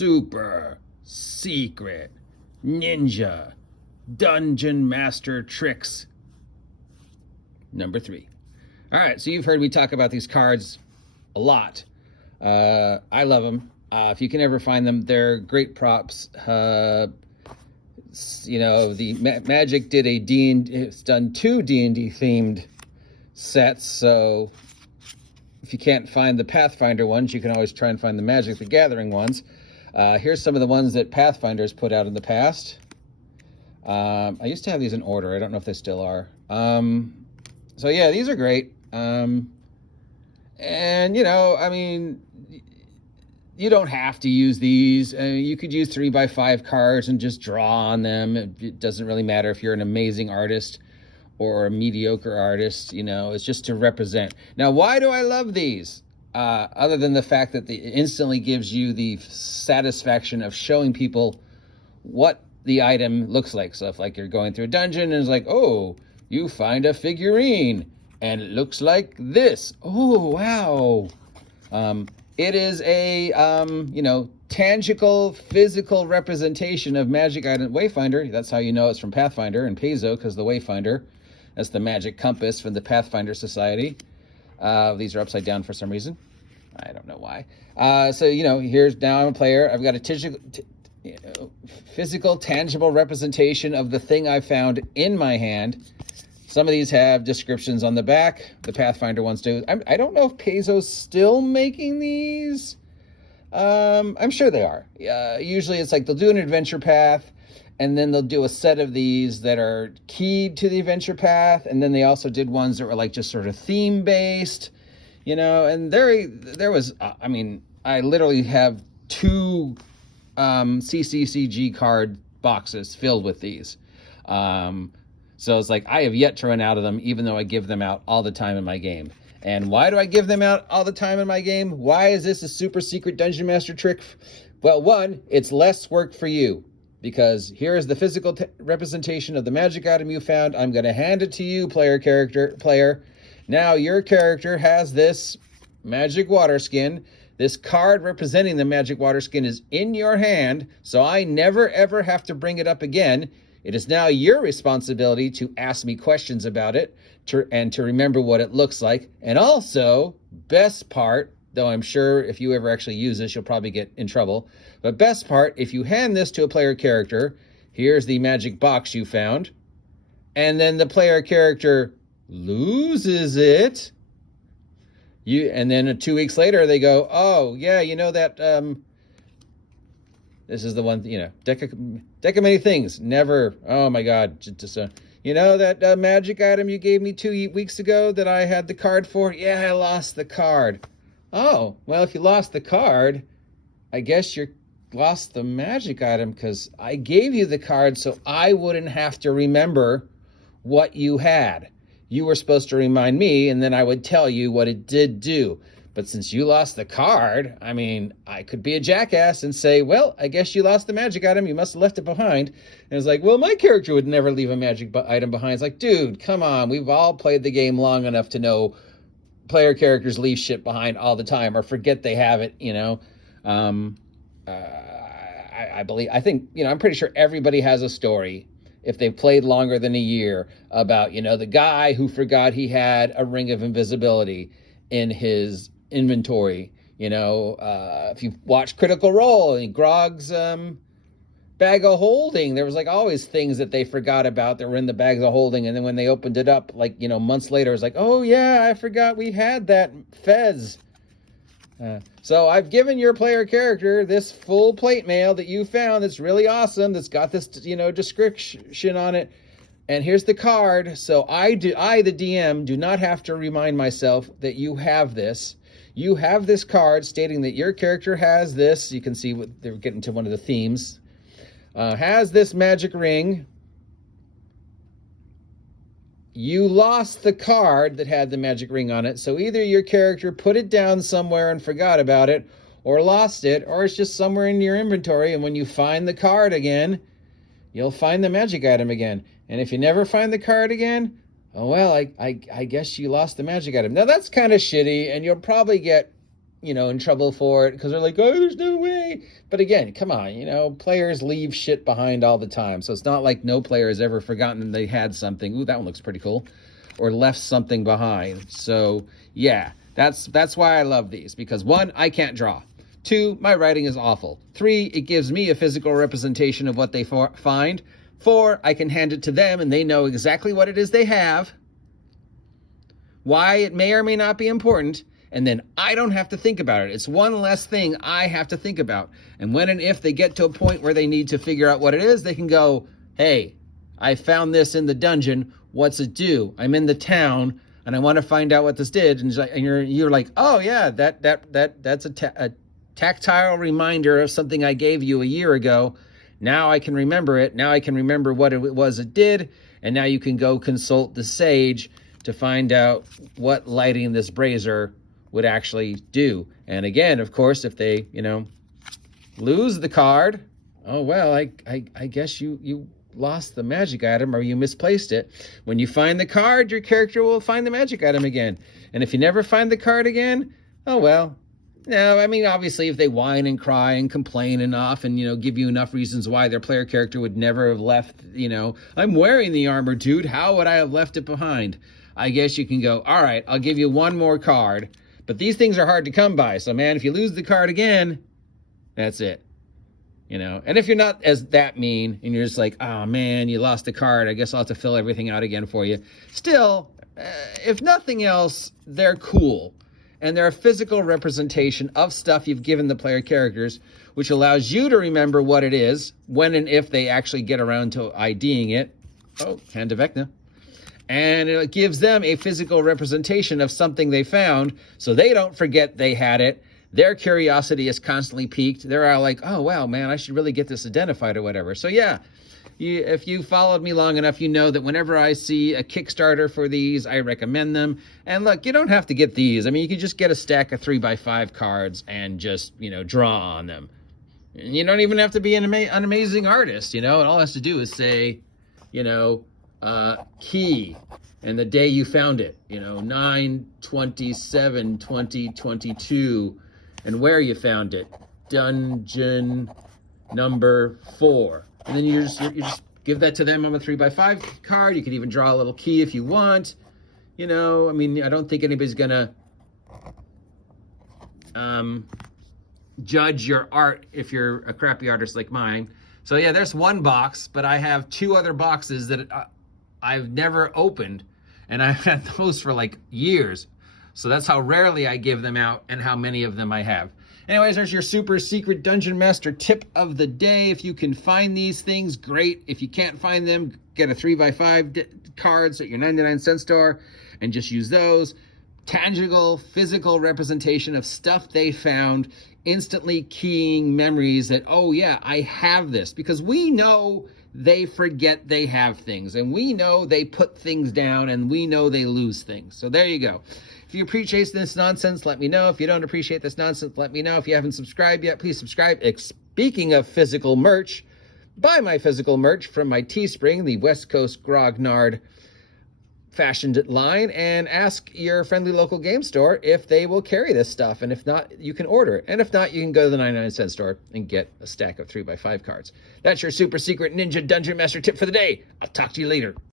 super secret ninja dungeon master tricks. Number 3. All right, so you've heard me talk about these cards a lot. I love them. If you can ever find them, they're great props. The Magic did it's done 2 D&D themed sets, so if you can't find the Pathfinder ones, you can always try and find the Magic the Gathering ones. Here's some of the ones that Pathfinder's put out in the past. I used to have these in order. I don't know if they still are. So yeah, these are great. You don't have to use these. You could use 3x5 cards and just draw on them. It doesn't really matter if you're an amazing artist or a mediocre artist. It's just to represent. Now, why do I love these? Other than the fact that it instantly gives you the satisfaction of showing people what the item looks like. So if you're going through a dungeon and it's like, oh, you find a figurine and it looks like this. Oh, wow. It is a, tangible, physical representation of magic item Wayfinder. That's how you know it's from Pathfinder and Pazio, because the Wayfinder, that's the magic compass from the Pathfinder Society. These are upside down for some reason. I don't know why. Here's now I'm a player. I've got a physical, tangible representation of the thing I found in my hand. Some of these have descriptions on the back. The Pathfinder ones do. I don't know if Pazio's still making these. I'm sure they are. Usually it's like they'll do an adventure path, and then they'll do a set of these that are keyed to the adventure path, and then they also did ones that were like just sort of theme-based, and there was, I literally have 2 CCCG card boxes filled with these. So it's like I have yet to run out of them, even though I give them out all the time in my game. And why do I give them out all the time in my game? Why is this a super secret Dungeon Master trick? Well, 1, it's less work for you, because here is the physical representation of the magic item you found. I'm going to hand it to you, player. Now your character has this magic water skin. This card representing the magic water skin is in your hand, so I never ever have to bring it up again. It is now your responsibility to ask me questions about it and to remember what it looks like. And also, best part, though I'm sure if you ever actually use this, you'll probably get in trouble. But best part, if you hand this to a player character, here's the magic box you found, and then the player character loses it, and then 2 weeks later they go, oh, yeah, that... This is the one, deck of many things. Never, oh my God, that magic item you gave me 2 weeks ago that I had the card for? Yeah, I lost the card. Oh, well, if you lost the card, I guess you lost the magic item, because I gave you the card so I wouldn't have to remember what you had. You were supposed to remind me, and then I would tell you what it did do. But since you lost the card, I could be a jackass and say, well, I guess you lost the magic item. You must have left it behind. And it's like, well, my character would never leave a magic item behind. It's like, dude, come on. We've all played the game long enough to know player characters leave shit behind all the time or forget they have it, I'm pretty sure everybody has a story, if they've played longer than a year, about, the guy who forgot he had a ring of invisibility in his inventory. If you watch Critical Role and Grog's bag of holding, there was always things that they forgot about that were in the bags of holding, and then when they opened it up months later, it was like, oh yeah, I forgot we had that Fez. So I've given your player character this full plate mail that you found that's really awesome, that's got this description on it, and here's the card. So I, the DM, do not have to remind myself that you have this. You have this card stating that your character has this. You can see what they're getting to one of the themes. Has this magic ring. You lost the card that had the magic ring on it. So either your character put it down somewhere and forgot about it, or lost it, or it's just somewhere in your inventory. And when you find the card again, you'll find the magic item again. And if you never find the card again, oh, well, I guess you lost the magic item. Now, that's kind of shitty, and you'll probably get, in trouble for it, because they're like, oh, there's no way. But again, come on, you know, players leave shit behind all the time. So it's not like no player has ever forgotten they had something. Ooh, that one looks pretty cool. Or left something behind. So yeah, that's why I love these. Because 1, I can't draw. 2, my writing is awful. 3, it gives me a physical representation of what they find. 4, I can hand it to them and they know exactly what it is they have. Why it may or may not be important. And then I don't have to think about it. It's one less thing I have to think about. And when and if they get to a point where they need to figure out what it is, they can go, hey, I found this in the dungeon. What's it do? I'm in the town and I want to find out what this did. And you're like, oh yeah, that's a tactile reminder of something I gave you a year ago. Now I can remember it. Now I can remember what it was it did. And now you can go consult the sage to find out what lighting this brazier would actually do. And again, of course, if they, you know, lose the card, oh, well, I guess you lost the magic item or you misplaced it. When you find the card, your character will find the magic item again. And if you never find the card again, oh, well. No, I mean, obviously, if they whine and cry and complain enough and, you know, give you enough reasons why their player character would never have left, you know, I'm wearing the armor, dude. How would I have left it behind? I guess you can go, all right, I'll give you one more card. But these things are hard to come by. So, man, if you lose the card again, that's it. You know, and if you're not as that mean and you're just like, oh, man, you lost the card, I guess I'll have to fill everything out again for you. Still, if nothing else, they're cool. And they're a physical representation of stuff you've given the player characters, which allows you to remember what it is when and if they actually get around to IDing it. Oh, Hand of Vecna. And it gives them a physical representation of something they found so they don't forget they had it. Their curiosity is constantly piqued. They're all like, oh, wow, man, I should really get this identified or whatever. So, yeah, if you followed me long enough, you know that whenever I see a Kickstarter for these, I recommend them. And look, you don't have to get these. I mean, you can just get a stack of 3x5 cards and just, you know, draw on them. And you don't even have to be an amazing artist, you know. It all has to do is say, you know, key and the day you found it, you know, 9/27/2022, and where you found it, dungeon number 4. And then you just give that to them on a 3x5 card. You can even draw a little key if you want. You know, I mean, I don't think anybody's gonna judge your art if you're a crappy artist like mine. So yeah, there's one box, but I have 2 other boxes that I've never opened, and I've had those for like years. So that's how rarely I give them out and how many of them I have. Anyways, there's your super secret Dungeon Master tip of the day. If you can find these things, great. If you can't find them, get a 3x5 cards at your 99-cent store and just use those. Tangible, physical representation of stuff they found, instantly keying memories that, oh yeah, I have this. Because we know they forget they have things, and we know they put things down, and we know they lose things. So there you go. If you appreciate this nonsense, let me know. If you don't appreciate this nonsense, let me know. If you haven't subscribed yet, please subscribe. Speaking of physical merch, buy my physical merch from my Teespring, the West Coast Grognard fashioned line, and ask your friendly local game store if they will carry this stuff. And if not, you can order it. And if not, you can go to the 99-cent store and get a stack of 3x5 cards. That's your super secret ninja Dungeon Master tip for the day. I'll talk to you later.